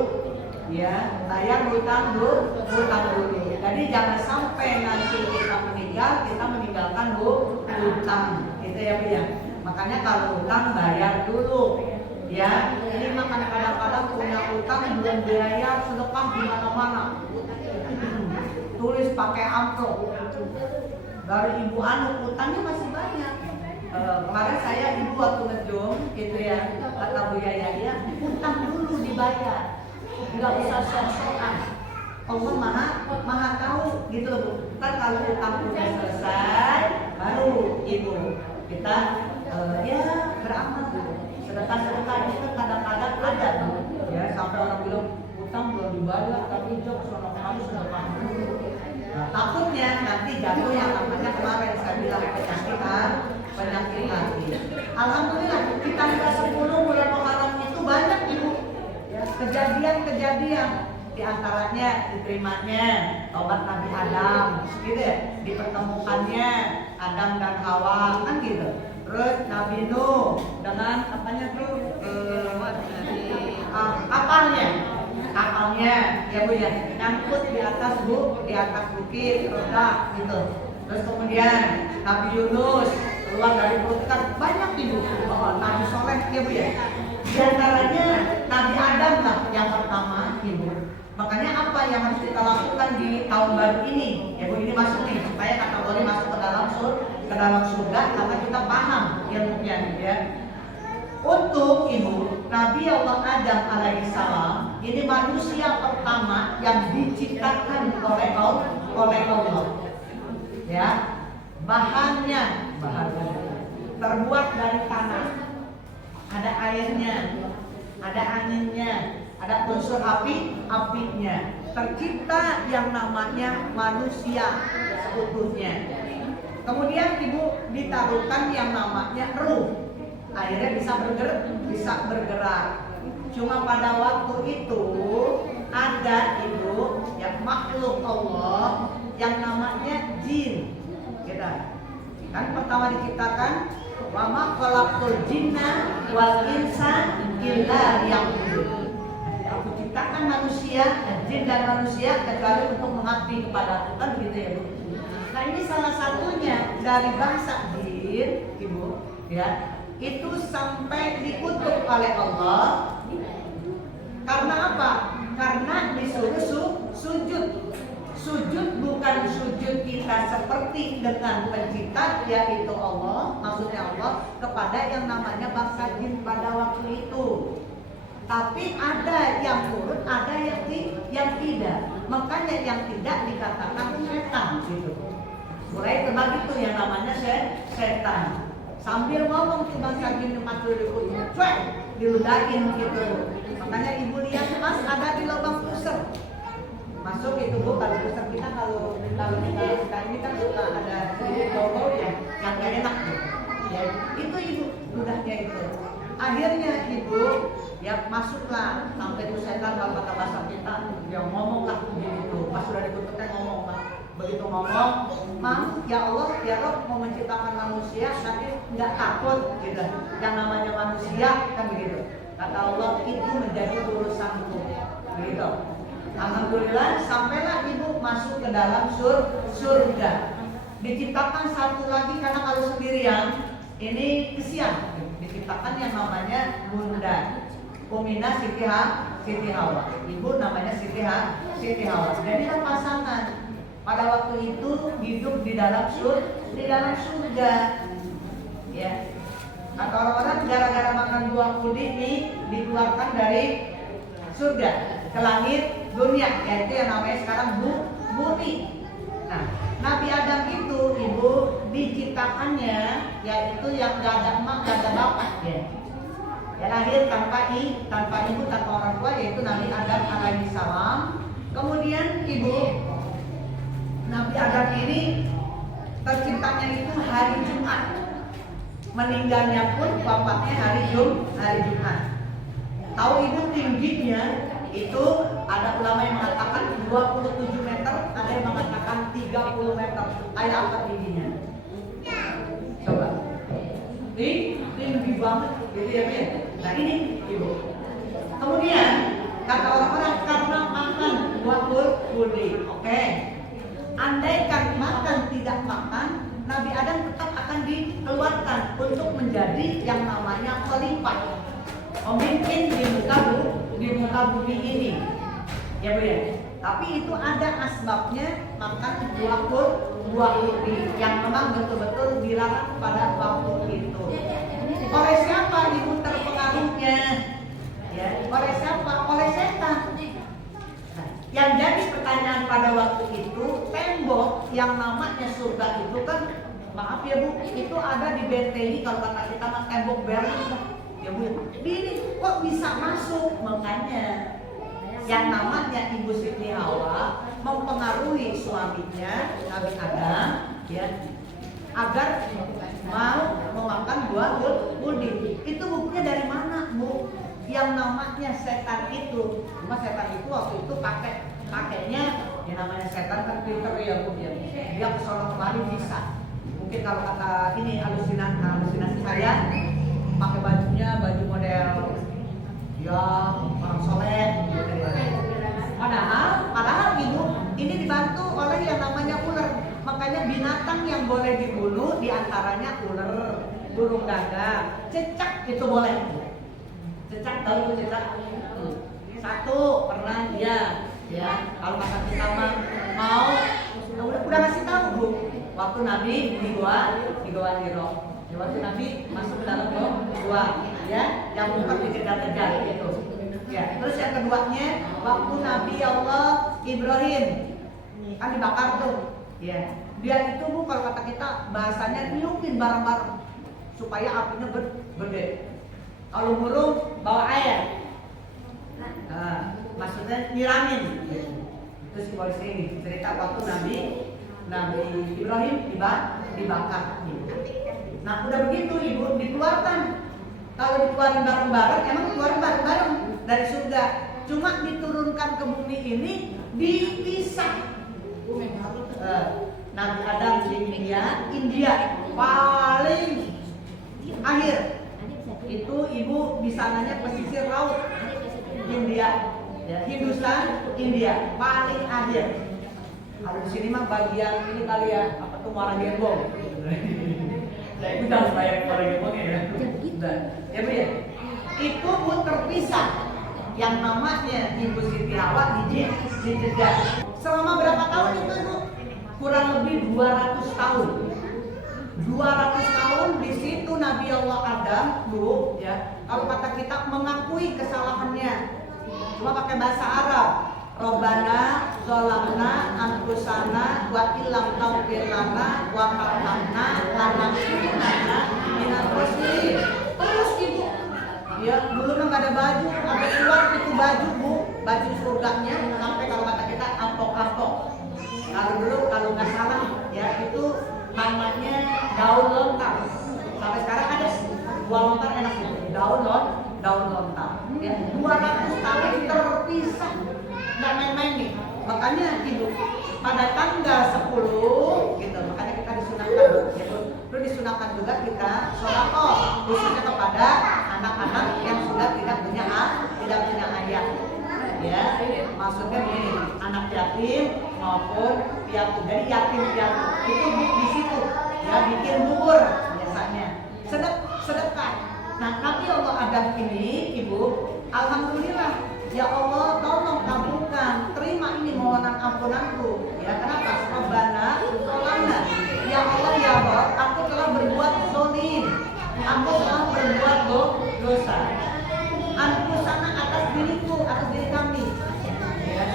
ya bayar hutang dulu. Jadi jangan sampai nanti kita meninggal, kita meninggalkan hutang, gitu ya bu ya. Makanya kalau hutang bayar dulu, ya. Ini makanya kadang-kadang punya hutang belum bayar, sedekah di mana-mana. Tulis pakai amplop. Dari ibu anu hutangnya masih banyak. Kemarin saya ibu waktu ngejum gitu ya, kata Bu Yaya dia hutang dulu dibayar, nggak usah sok-sokan. Allah maha tahu gitu loh bu. Kan kalau hutang udah selesai, baru ibu kita ya beramal gitu. Sedekah itu kan kadang-kadang ada bu, ya sampai orang bilang hutang belum dibayar tapi jok sono kamu sedekah dulu. Nah, takutnya nanti jatuh yang namanya kemarin saya bilang penyakit hati. Alhamdulillah di tanggal 10 bulan Muharram itu banyak ibu ya, kejadian di antaranya diterimanya taubat Nabi Adam gitu ya, dipertemukannya Adam dan Hawa kan gitu. Terus Nabi Nuh dengan apanya tuh kapalnya ya bu ya, nyangkut di atas bukit roda gitu. Terus kemudian Nabi Yunus keluar dari perut ikan, banyak ibu. Nabi Soleh ya bu ya, di antaranya Nabi Adam lah yang pertama ibu. Makanya apa yang harus kita lakukan di tahun baru ini ya bu, ini masuk nih supaya kategori masuk ke dalam surga karena kita paham ilmunya ya. Untuk ibu, Nabi Allah Adam alaihissalam ini manusia pertama yang diciptakan oleh Allah. Ya, bahannya terbuat dari tanah, ada airnya, ada anginnya, ada unsur apinya. Tercipta yang namanya manusia seutuhnya. Kemudian ibu ditaruhkan yang namanya ruh. Akhirnya bisa bergerak. Cuma pada waktu itu ada ibu yang makhluk Allah yang namanya jin. Gitu. Kan pertama diciptakan wa ma khalaqtul jinna wal insa illa liya'budun. Aku ciptakan manusia, jin dan manusia kecuali untuk mengabdi kepada Tuhan gitu ya bu. Nah ini salah satunya dari bangsa jin ibu ya. Itu sampai dikutuk oleh Allah. Karena apa? Karena disuruh sujud. Sujud bukan sujud kita seperti dengan pencipta yaitu Allah, maksudnya Allah, kepada yang namanya bangsa jin pada waktu itu. Tapi ada yang turut, ada yang tidak. Makanya yang tidak dikatakan setan gitu. Mulai terbagi itu yang namanya setan. Sambil ngomong tuh bangsa jin tempat duduk, cuek, diludahin gitu. Makanya ibu lihat mas ada di lubang pusar. Masuk itu bu, kalau pusar kita kalau kita ini kan suka ada sedikit bau yang gak enak gitu. Ya, itu ibu ludahnya itu. Akhirnya ibu ya masuklah sampai itu setan kalau kata bahasa kita dia ngomong lah begitu. Pas sudah ditutupnya ngomong lah. Begitu ngomong, Mam, ya Allah, ya Rob mau menciptakan manusia, tapi nggak takut gitu. Yang namanya manusia kan begitu. Kata Allah itu menjadi urusanku, begitu. Alhamdulillah sampailah ibu masuk ke dalam surga. Diciptakan satu lagi karena kalau sendirian ini kesian. Diciptakan yang namanya Bunda Umina Siti Hawa. Ibu namanya Siti Hawa. Jadi pasangan. Pada waktu itu hidup di dalam surga. Ya. Kata orang-orang gara-gara makan buah puding nih dikeluarkan dari surga ke langit dunia, yaitu yang namanya sekarang bumi. Nah, Nabi Adam itu ibu diciptakannya yaitu yang gak ada emak, gak ada bapak ya. Ya lahir tanpa ibu, tanpa orang tua, yaitu Nabi Adam alaihi salam. Kemudian ibu Nabi Adam ini terciptanya itu hari Jumat. Meninggalnya pun wafatnya hari Jumat. Tahu ibu tingginya itu ada ulama yang mengatakan 27 meter, ada yang mengatakan 30 meter. Kayak apa tingginya? Coba. Tinggi banget gitu ya, Bu. Nah ini ibu. Kemudian kata orang-orang karena makan buah puding. Oke. Andaikan makan tidak makan, Nabi Adam tetap akan dikeluarkan untuk menjadi yang namanya khalifah, pemimpin di muka bumi ini, ya Bu ya. Tapi itu ada asbabnya makan buah puding yang memang betul-betul dilarang pada waktu itu. Oleh siapa ibu terpengaruhnya? Ya, oleh siapa? Oleh setan. Yang jadi pertanyaan pada waktu itu, tembok yang namanya surga itu kan, maaf ya Bu, itu ada di BTI kalau kata kita mah tembok Berlin. Ya Bu, ini kok bisa masuk? Makanya yang namanya Ibu Siti Hawa mempengaruhi suaminya Nabi Adam ya, agar mau memakan buah puding. Itu buktinya dari mana Bu? Yang namanya setan itu, cuma setan itu waktu itu pakainya yang namanya setan kan pinter ya Bu ya. Dia kesana kemari bisa. Mungkin kalau kata ini halusinasi saya pakai bajunya baju model ya orang soleh gitu ya. Padahal ibu ini dibantu oleh yang namanya ular. Makanya binatang yang boleh dibunuh diantaranya ular, burung gagak, cecak itu boleh. Cecak tahu itu cecak? Satu pernah dia ya kalau makan kita mau udah ngasih tahu Bu waktu Nabi di gua Hiro. Ya, waktu Nabi masuk ke dalam gua ya yang muka dikejar-kejar gitu. Ya, terus yang keduanya waktu Nabi Allah Ibrahim kan dibakar tuh. Ya, dia itu Bu kalau kata kita bahasanya niupin barang-barang supaya apinya gede. Kalau burung bawa air, maksudnya nyiramin. Terus polisi ini cerita waktu Nabi Ibrahim dibakar. Nah udah begitu ibu dikeluarkan. Kalau dikeluarin bareng-bareng, emang dikeluarin bareng-bareng dari surga. Cuma diturunkan ke bumi ini dipisah. Nabi Adam di India paling akhir. Itu ibu di sananya pesisir laut India, ya, Hindustan, India paling akhir. Kalau di sini mah bagian ini kali ya apa tuh Muara Gembong. Nah itu udah banyak Muara Gembong ya. Ya Bu ya. Itu Bu terpisah. Yang namanya Ibu Siti Hawa di Jeddah. Selama berapa tahun itu Ibu? Kurang lebih 200 tahun. 200 tahun di situ Nabi Allah Adam, Bu, ya. Kalau kata kita mengakui kesalahannya. Cuma pakai bahasa Arab. Robbana zolamna anfusana wa illam taghfir lana wa tarhamna lanakunanna minal khasirin. Terus Ibu, ya dulu kan gak ada baju, sampai keluar itu baju Bu, baju surganya sampai kalau kata kita ampok-ampok. Kalau dulu kalau nggak salah ya itu namanya daun lontar. Sampai sekarang ada buah lontar enak itu, daun lontar. Ya 200 tahun terpisah. Nggak main-main nih, makanya Ibu pada tanggal 10 gitu, makanya kita disunahkan gitu. Terus disunahkan juga kita sholawat khususnya kepada anak-anak yang sudah tidak punya ayah, ya maksudnya begini, anak yatim maupun piatu. Jadi yatim piatu itu di situ ya bikin bubur biasanya sedekah. Nah Nabi Allah Adam ini Ibu, alhamdulillah. Ya Allah, tolong kabulkan, terima ini mohonan ampunanku. Ya kenapa? Rabbana tolonglah. Ya Allah, ya Allah, aku telah berbuat zalim. Aku telah berbuat dosa. Anfusana atas diriku, atas diri kami. Ya.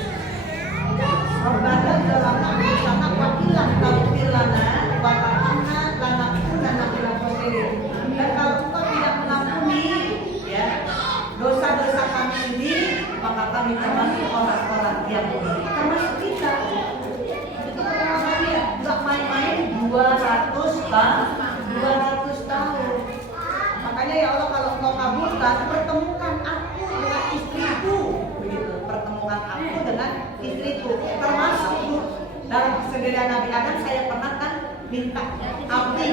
Rabbana zalamna anfusana wa illam taghfir lana wa tarhamna lanakunanna minal khasirin. Dan kalau engkau tidak mengampuni, ya dosa-dosa kami ini, maka kami termasuk orang-orang yang termasuk kita. Nggak main-main 200 tahun. Makanya ya Allah, kalau engkau kabulkan, pertemukan aku dengan istriku, begitu. Pertemukan aku dengan istriku. Termasuk dalam kesendirian Nabi Adam, saya pernah kan minta api.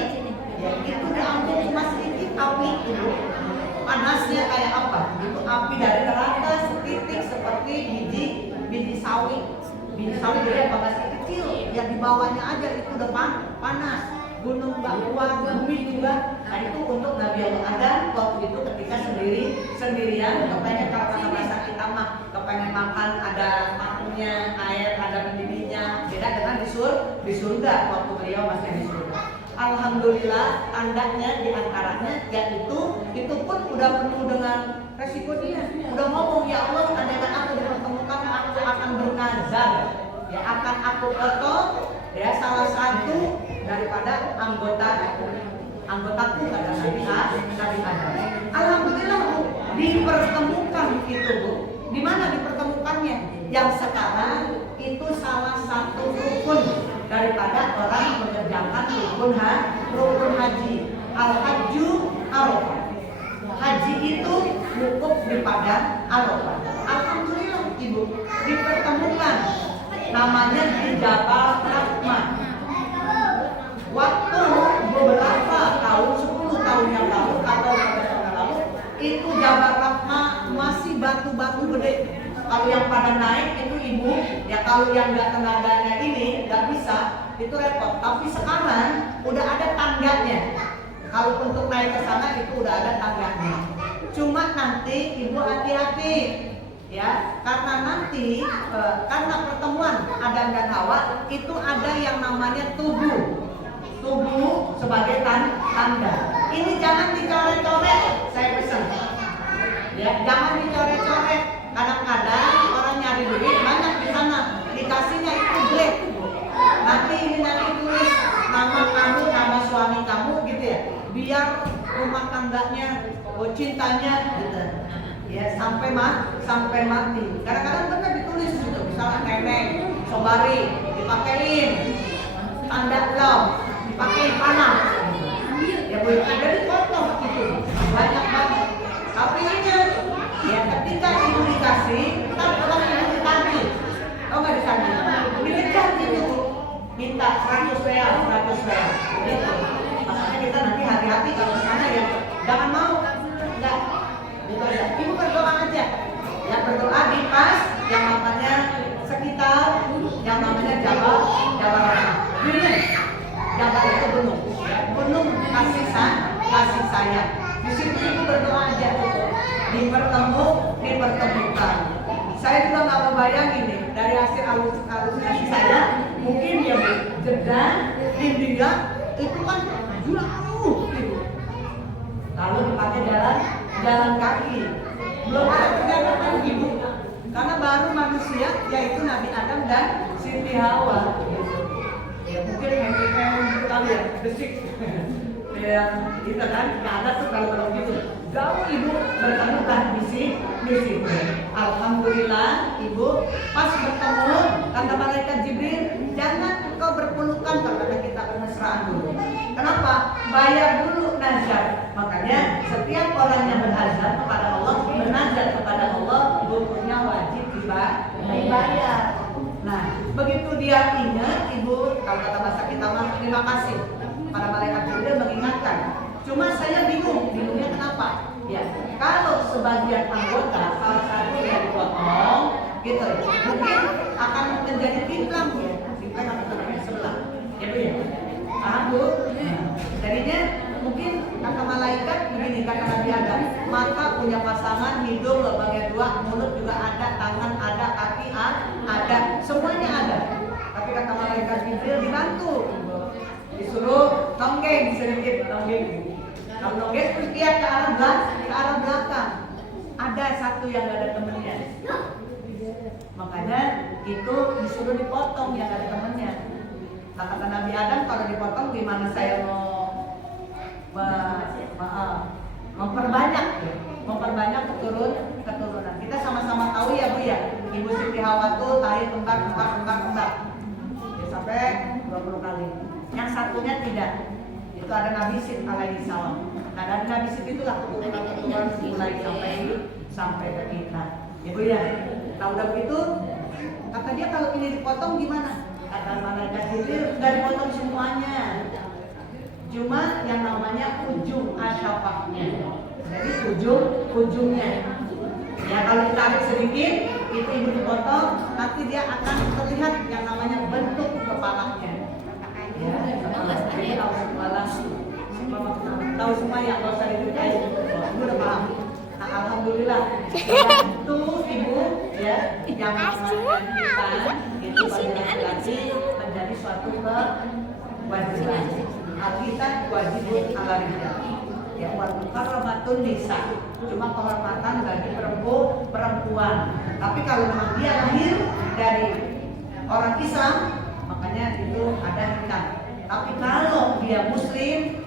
Ya, itu diambil cuma sedikit api itu. Panasnya kayak apa? Itu api dari neraka setitik seperti biji sawi. Biji sawi dia masih kecil, yang di bawahnya aja itu udah panas. Gunung Bakwa, bumi juga. Nah itu untuk Nabi Allah Adam waktu itu ketika sendirian, kepengen kalau kata bahasa kita mah kepengen makan ada makunya, air ada mendidihnya. Beda dengan di surga waktu beliau masih di surga. Alhamdulillah tandanya diantaranya yaitu itu pun udah penuh dengan resiko dia. Udah ngomong, ya Allah, andaikan aku dipertemukan, aku akan bernazar, ya akan aku potong ya salah satu daripada anggotaku kata Nabi Adam. Alhamdulillah Bu, dipertemukan itu Bu. Di mana dipertemukannya? Yang sekarang itu salah satu rukun daripada orang mengerjakan rukun haji. Al-Hajju Arafah. Haji itu wukuf di padang Arafah. Alhamdulillah Ibu, dipertemukan. Namanya di Jabal Rahmah. Waktu beberapa tahun, 10 tahun yang lalu atau 15 tahun yang lalu, itu Jabal Rahmah masih batu-batu gede. Kalau yang pada naik itu Ibu, ya kalau yang nggak tenaganya ini nggak bisa, itu repot. Tapi sekarang udah ada tangganya. Kalau untuk naik ke sana itu udah ada tangganya. Cuma nanti Ibu hati-hati, ya, karena nanti karena pertemuan Adam dan Hawa itu ada yang namanya tubuh sebagai tanda. Ini jangan dicoret-coret, saya pesan. Ya, jangan dicoret-coret. Kadang-kadang orang nyari duit banyak di sana, dikasihnya itu black. Nanti tulis nama kamu, nama suami kamu gitu ya, biar rumah tangganya, cintanya gitu. Ya sampai mati. Kadang-kadang benar ditulis gitu, misalnya nenek, sobari, dipakein tanda love, dipakein panah. Ya boleh jadi foto gitu, banyak banget. Tapi ingat, ya ketika Ibu dikasih, kan orang yang ditagih, tau nggak ditagih? Dikejar gitu, minta 100 real, gitu. Makanya kita nanti hati-hati kalau ke sana ya, jangan mau, enggak. Gitu ya. Ibu berdoa aja, ya berdoa di pas yang namanya sekitar, yang namanya Jabal Rahmah. Gunung, Jabal itu gunung kasih sayang. Di situ Ibu berdoa aja, dipertemukan. Saya juga nggak membayangin nih dari hasil halusinasi saya, mungkin ya Bu, Jeddah, India itu kan jauh gitu. Lalu dipakai jalan kaki. Belum ada perjalanan Ibu, karena baru manusia yaitu Nabi Adam dan Siti Hawa. Gitu. Ya mungkin hand gitu kali ya, basic. Ya kita kan nggak ada tuh kalau gitu. Jauh Ibu bertemukan misi. Alhamdulillah Ibu pas bertemu kata malaikat Jibril, jangan engkau berpelukan karena kita bermesraan dulu. Kenapa? Bayar dulu nazar. Makanya setiap orang yang berzar kepada Allah, bernazar kepada Allah, hukumnya wajib dibayar. Nah, begitu dia ingat Ibu, kalau kata bahasa kita mah terima kasih. Para malaikat Jibril mengingatkan. Cuma saya bingungnya kenapa? Ya, kalau sebagian anggota salah satu yang dipotong, gitu ya, mungkin akan menjadi timplang ya, timplang atau namanya sebelah, ya Bu ya. Paham Bu? Jadinya mungkin kata malaikat begini, kata Nabi Adam, maka punya pasangan, hidung lubangnya 2, mulut juga ada, tangan ada, kaki ada, semuanya ada. Tapi kata malaikat Jibril dibantu, disuruh tonggeng sedikit, tonggeng. Kalau nongges terus dia ke arah belakang. Ada satu yang gak ada temennya. Makanya itu disuruh dipotong yang gak ada temennya. Nah, kata Nabi Adam kalau dipotong gimana saya mau memperbanyak keturunan. Kita sama-sama tahu ya Bu ya. Ibu Siti Hawa tuh tahi kembar. Ya, sampai 20 kali. Yang satunya tidak. Itu ada Nabi Sit alaihi salam. Nah dari Nabi Sit itulah keturunan mulai sampai ke kita. Ya Bu ya. Nah udah begitu, kata dia kalau ini dipotong gimana? Kata malaikat Jibril, nggak dipotong semuanya. Cuma yang namanya ujung asyafaknya. Jadi ujungnya. Ya kalau ditarik sedikit, itu Ibu dipotong, nanti dia akan terlihat yang namanya bentuk kepalanya. Ya, tahu semua yang nggak usah diceritain, Ibu udah paham. Nah, alhamdulillah itu Ibu ya yang mengajarkan kita itu bagi laki-laki menjadi suatu kewajiban. Kita wajibun ala rijal. Ya, karramatun nisa. Cuma kehormatan bagi perempuan. Tapi kalau memang dia lahir dari orang Islam, makanya itu ada hikam. Tapi kalau dia Muslim,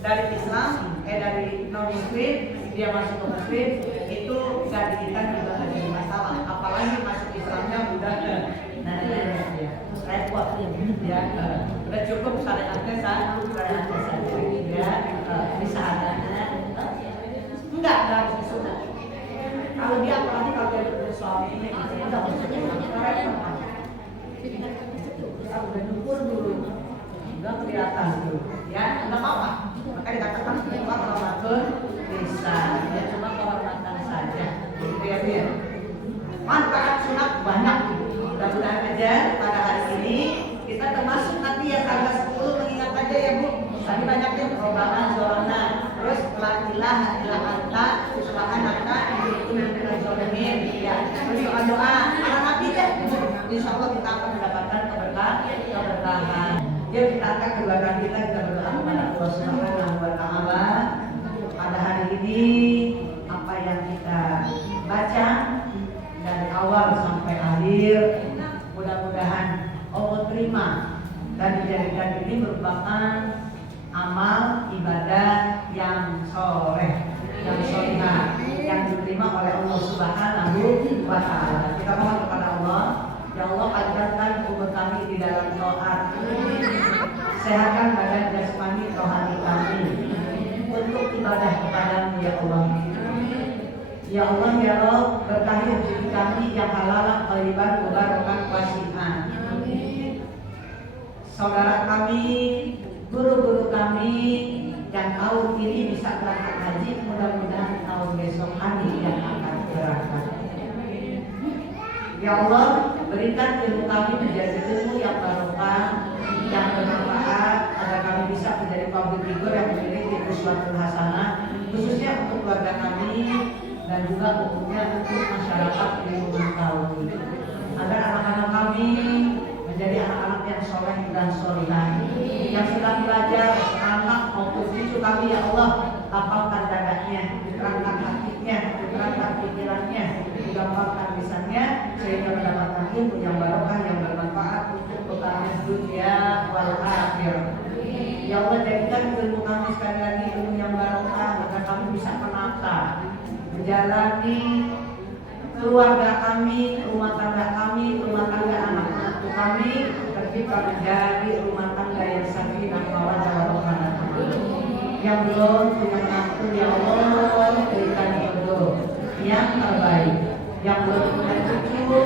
dari Islam, dari non Muslim, dia masuk ke Muslim, itu nggak diikat juga nggak jadi masalah. Apalagi masuk Islamnya udah repot ya. Udah cukup syariatnya saja, ya bisa adanya. Enggak harus disunat. Kalau dia apalagi kalau dia bersuami ini, udah udah nyukur dulu, udah kelihatan dulu, ya nggak apa-apa. Maka dikatakan cuma kehormatan bisa, ya cuma kehormatan saja. Gitu ya Bu ya. Manfaat sunat banyak. Mudah-mudahan aja pada hari ini kita termasuk nanti yang tanggal 10 mengingat aja ya Bu. Tadi banyaknya perubahan zona, terus la ilaha illa anta subhanaka inni kuntu zalimin. Ya, terus doa para nabi deh. Insyaallah kita akan mendapatkan keberkahan. Ya kita akan keluarga kita berdoa kepada Allah Subhanahu wa taala. Pada hari ini apa yang kita baca dari awal sampai akhir mudah-mudahan Allah terima dan dijadikan ini merupakan amal ibadah yang soleh, yang solihah, yang diterima oleh Allah Subhanahu wa taala. Kita mohon kepada Allah, ya Allah panjangkan umur kami di dalam taat, sehatkan badan jasmani rohani kami untuk ibadah kepadamu ya Allah. Ya Allah ya Rabb, berkahi rezeki kami yang halal, thayyiban, mubarakan, wasi'an. Saudara kami, guru-guru kami yang tahun ini bisa berangkat haji, mudah-mudahan tahun besok kami yang akan berangkat. Ya Allah, berikan ilmu kami menjadi ilmu yang barokah, yang bermanfaat, agar kami bisa menjadi public figure yang memiliki uswatul hasanah, khususnya untuk keluarga kami dan juga umumnya untuk masyarakat di lingkungan kami, agar anak-anak kami menjadi anak-anak yang soleh dan solihah, yang sedang belajar, anak maupun cucu kami ya Allah, lapangkan dadanya, diterangkan hatinya, diterangkan pikirannya, digampangkan lisannya, sehingga mendapatkan ilmu yang barokah yang bermanfaat untuk bekal dunia wal akhirah. Ya Allah, jadikan ilmu kami sekali lagi ilmu yang barokah agar kami bisa menata, menjalani keluarga kami, rumah tangga kami, rumah tangga anak menantu kami, tercipta menjadi rumah tangga yang sakinah mawaddah warahmah. Yang belum punya menantu ya Allah, berikan jodoh yang terbaik. Yang belum punya cucu,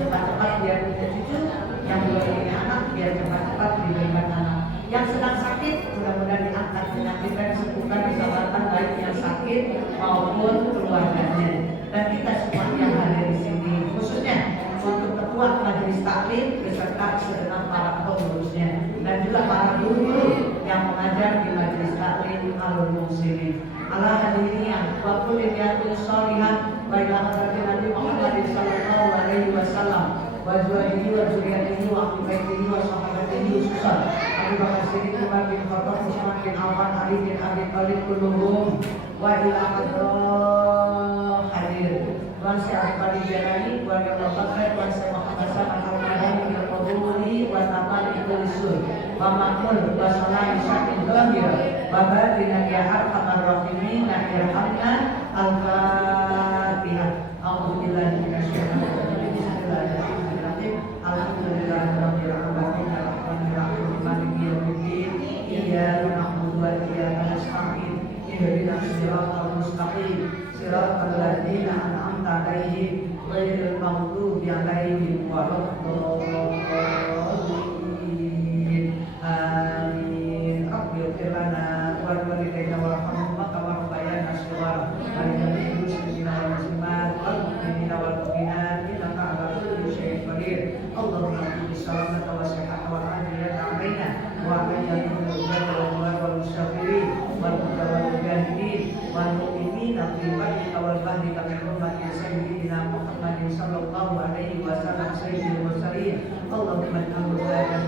cepat-cepat biar punya cucu. Yang belum punya anak, biar cepat-cepat diberikan anak. Yang sedang sakit, mudah-mudahan diangkat penyakit dan disembuhkan, diselamatkan baik yang sakit maupun keluarganya. Dan kita semua yang hadir di sini, khususnya untuk ketua majelis taklim beserta segenap para pengurusnya dan juga para guru yang mengajar di majelis taklim Alul Muslimin. Allah hadirin yang wa kulli biyatul sholihat wa ila hadratin Nabi Muhammad sallallahu alaihi wasallam wa azwajihi wa dzurriyyatihi wa ahli baitihi wa sahabatihi khususan Abu Bakar Siddiq, Umar bin Khattab, Utsman bin Affan, Ali bin Abi Thalib kulluhum wa ila hadrah hadir Tuan Syekh Abdul Jalani, keluarga Bapak Tuan Syekh Muhammad Hasan Al-Madani bil qabuli wa tamam bil usul wa ma'mul wa salahi syakin zahir wa badina ya arhamar rahimin irhamna al-Fatihah. A'udzu billahi minasyaitonir rajim. Bismillahirrahmanirrahim. Alhamdulillahirabbil alamin arrahmanir rahim maliki yaumiddin. Iyyaka na'budu wa iyyaka nasta'in. Ihdinas siratal mustaqim. Siratal ladzina an'amta 'alaihim ghairil maghdubi 'alaihim waladdallin. Amin. Rabbil lana wa walidayna warhamhuma kama rabbayana shighara. Wa lil muslimina wal muslimat wal mu'minina wal mu'minat innaka 'ala kulli syai'in qadir. Allahumma inna salamata wa sihhata wa afiyata 'alaina wa 'ala al-mu'minina wal muslimin wal mujahidin wal mu'minina fi barrika wal bahri kama hurmati sayyidina Muhammadin sallallahu alaihi wasallam sayyidil mursalin. Allahumma inna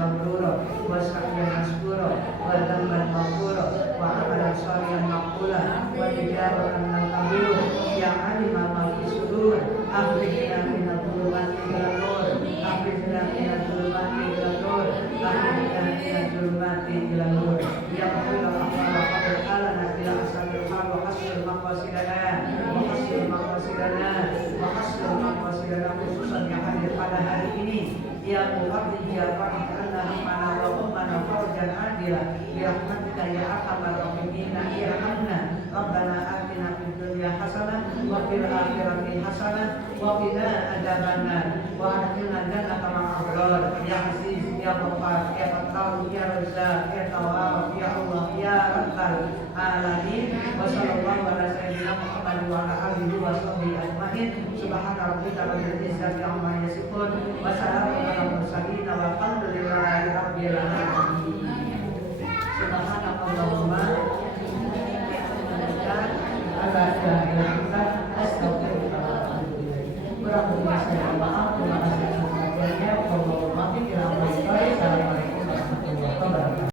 mabrura wa sa'yan maskura wa dhanban maghfura wa amalan shalihan maqbula wa tijabatan maqbula ya alima ma fi sudur akhrijna min adh-dhulumati ila nur akhrijna min adh-dhulumati ila nur akhrijna min adh-dhulumati ila nur ya qul al-aqwala qad alana ila asabil hal wa hasil maqasidana wa hasil maqasidana wa hasil maqasidana khususan yang hadir pada hari ini ya muqaddi ya fa'id Allahumma wa ummana farjan adila bi rahmatika ya arhamar rahimin irhamna rabbana atina fid dunya hasanah wa fil akhirati hasanah wa qina adzabannar wa adkhilna jannata ma'al abrar ya aziz ya ghaffar ya fattar ya razzaq ya tawwab ya Allah ya rabbal alamin wa sallallahu ala sayyidina Muhammad wa ala alihi wa sahbihi ajmain subhana rabbika rabbil izzati amma yasifun wa salamun ala mursalin walhamdulillahi rabbil alamin. Subhanakallahumma wa bihamdika